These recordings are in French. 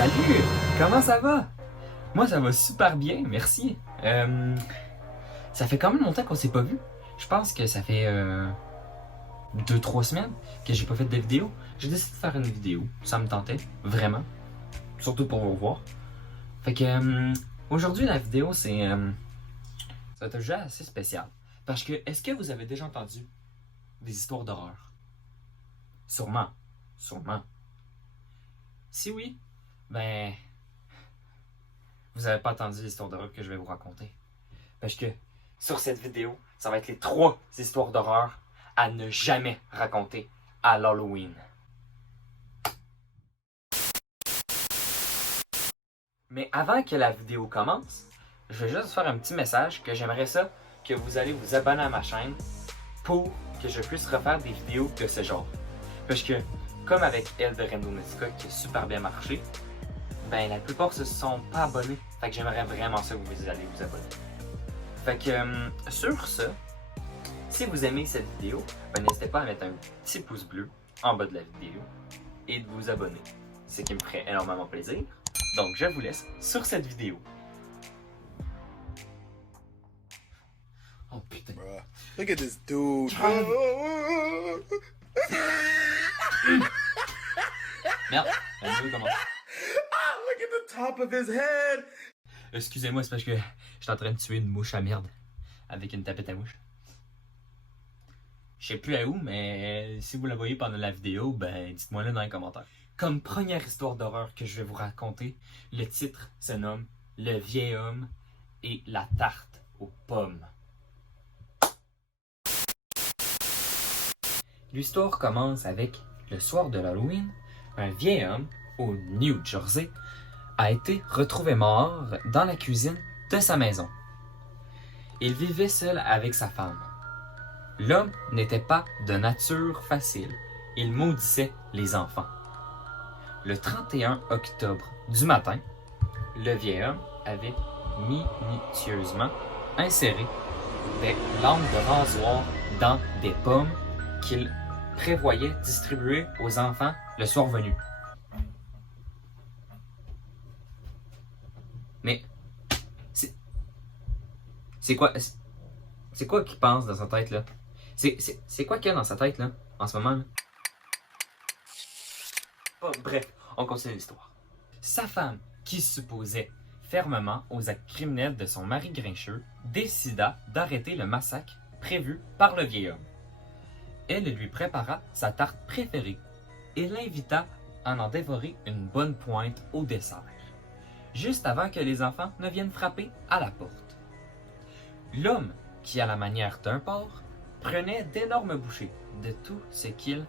Salut! Comment ça va? Moi, ça va super bien, merci. Ça fait quand même longtemps qu'on s'est pas vu. Je pense que ça fait 2-3 semaines que j'ai pas fait de vidéo. J'ai décidé de faire une vidéo. Ça me tentait, vraiment. Surtout pour vous voir. Fait que aujourd'hui, la vidéo, ça va être un jeu assez spécial. Parce que, est-ce que vous avez déjà entendu des histoires d'horreur? Sûrement. Sûrement. Si oui, ben, vous avez pas entendu l'histoire d'horreur que je vais vous raconter. Parce que sur cette vidéo, ça va être les 3 histoires d'horreur à ne jamais raconter à l'Halloween. Mais avant que la vidéo commence, je vais juste faire un petit message que j'aimerais ça que vous allez vous abonner à ma chaîne pour que je puisse refaire des vidéos de ce genre. Parce que, comme avec elle de Randomistica qui a super bien marché, ben la plupart se sont pas abonnés. Fait que j'aimerais vraiment ça que vous allez vous abonner. Fait que sur ce, si vous aimez cette vidéo, ben n'hésitez pas à mettre un petit pouce bleu en bas de la vidéo et de vous abonner. Ce qui me ferait énormément plaisir. Donc je vous laisse sur cette vidéo. Oh putain. Bruh. Look at this dude. Merde, la vidéo commence. Ah, look at the top of his head. Excusez-moi, c'est parce que je suis en train de tuer une mouche à merde avec une tapette à mouche. Je sais plus à où, mais si vous la voyez pendant la vidéo, ben dites-moi là dans les commentaires. Comme première histoire d'horreur que je vais vous raconter, le titre se nomme Le vieil homme et la tarte aux pommes. L'histoire commence avec le soir de l'Halloween, un vieil homme au New Jersey a été retrouvé mort dans la cuisine de sa maison. Il vivait seul avec sa femme. L'homme n'était pas de nature facile. Il maudissait les enfants. Le 31 octobre du matin, le vieil homme avait minutieusement inséré des lames de rasoir dans des pommes qu'il prévoyait distribuer aux enfants le soir venu. Mais c'est quoi qu'il pense dans sa tête là? C'est quoi qu'il y a dans sa tête là, en ce moment là? Oh, bref, on continue l'histoire. Sa femme, qui supposait fermement aux actes criminels de son mari grincheux, décida d'arrêter le massacre prévu par le vieil homme. Elle lui prépara sa tarte préférée et l'invita à en dévorer une bonne pointe au dessert, juste avant que les enfants ne viennent frapper à la porte. L'homme, qui à la manière d'un porc, prenait d'énormes bouchées de tout ce qu'il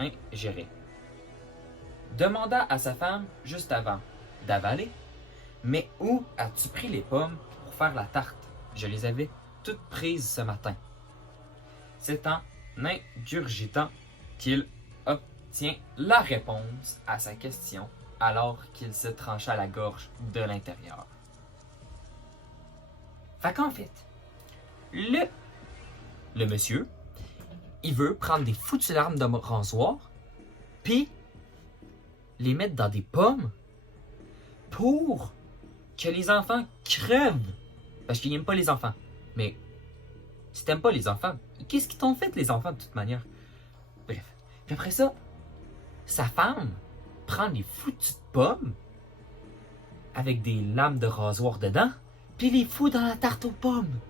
ingérait. Demanda à sa femme juste avant d'avaler, « Mais où as-tu pris les pommes pour faire la tarte? Je les avais toutes prises ce matin. » C'est en ingurgitant qu'il obtient la réponse à sa question alors qu'il se trancha la gorge de l'intérieur. Fait qu'en fait, le monsieur, il veut prendre des foutues larmes de rasoir, puis les mettre dans des pommes pour que les enfants crèvent. Parce qu'il n'aime pas les enfants. Mais si t'aimes pas les enfants, qu'est-ce qu'ils t'ont fait les enfants de toute manière? Bref. Puis après ça, sa femme prend les foutues pommes avec des lames de rasoir dedans, puis les fout dans la tarte aux pommes.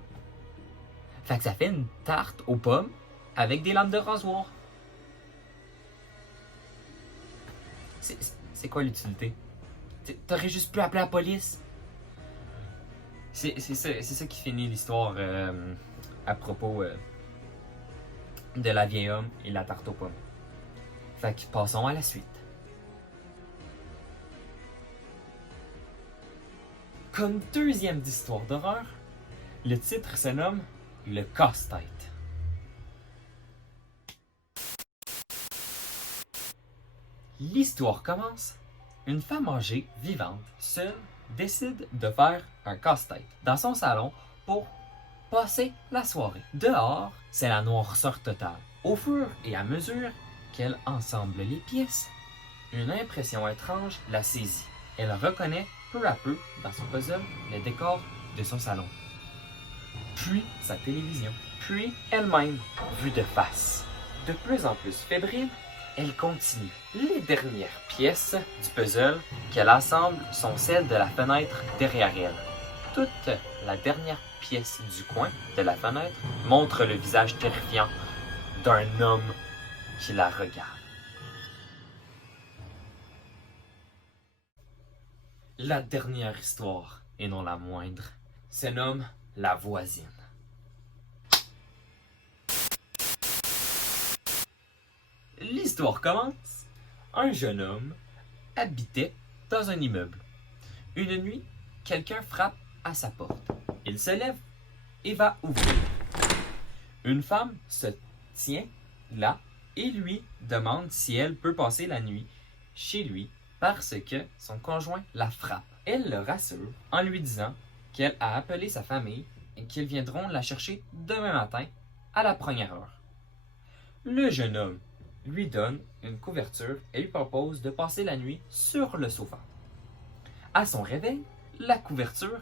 Fait que ça fait une tarte aux pommes avec des lames de rasoir. C'est quoi l'utilité? T'aurais juste pu appeler la police. C'est ça qui finit l'histoire à propos de la vieille homme et la tarte aux pommes. Fait que passons à la suite. Comme deuxième d'histoire d'horreur, le titre se nomme Le casse-tête. L'histoire commence. Une femme âgée, vivante, seule, décide de faire un casse-tête dans son salon pour passer la soirée. Dehors, c'est la noirceur totale. Au fur et à mesure qu'elle ensemble les pièces, une impression étrange la saisit. Elle reconnaît peu à peu dans son puzzle le décor de son salon, puis sa télévision, puis elle-même vue de face. De plus en plus fébrile, elle continue. Les dernières pièces du puzzle qu'elle assemble sont celles de la fenêtre derrière elle. Toute la dernière pièce du coin de la fenêtre montre le visage terrifiant d'un homme qui la regarde. La dernière histoire, et non la moindre, se nomme La voisine. L'histoire commence. Un jeune homme habitait dans un immeuble. Une nuit, quelqu'un frappe à sa porte. Il se lève et va ouvrir. Une femme se tient là et lui demande si elle peut passer la nuit chez lui parce que son conjoint la frappe. Elle le rassure en lui disant qu'elle a appelé sa famille et qu'ils viendront la chercher demain matin à la première heure. Le jeune homme lui donne une couverture et lui propose de passer la nuit sur le sofa. À son réveil, la couverture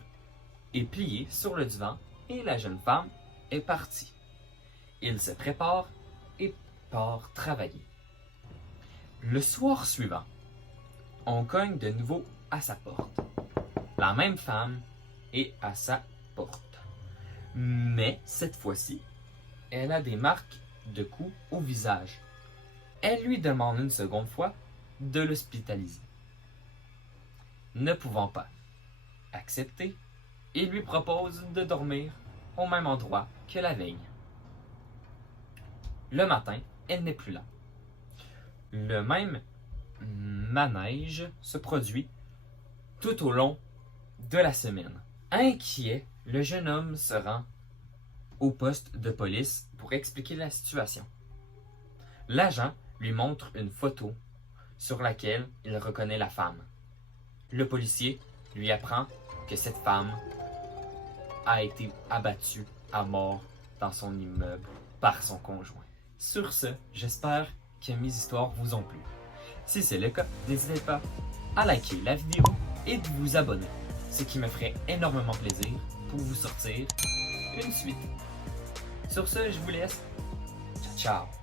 est pliée sur le divan et la jeune femme est partie. Il se prépare et part travailler. Le soir suivant, on cogne de nouveau à sa porte. La même femme est à sa porte. Mais cette fois-ci, elle a des marques de coups au visage. Elle lui demande une seconde fois de l'hospitaliser. Ne pouvant pas accepter, il lui propose de dormir au même endroit que la veille. Le matin, elle n'est plus là. Le même manège se produit tout au long de la semaine. Inquiet, le jeune homme se rend au poste de police pour expliquer la situation. L'agent lui montre une photo sur laquelle il reconnaît la femme. Le policier lui apprend que cette femme a été abattue à mort dans son immeuble par son conjoint. Sur ce, j'espère que mes histoires vous ont plu. Si c'est le cas, n'hésitez pas à liker la vidéo et de vous abonner, ce qui me ferait énormément plaisir pour vous sortir une suite. Sur ce, je vous laisse. Ciao, ciao!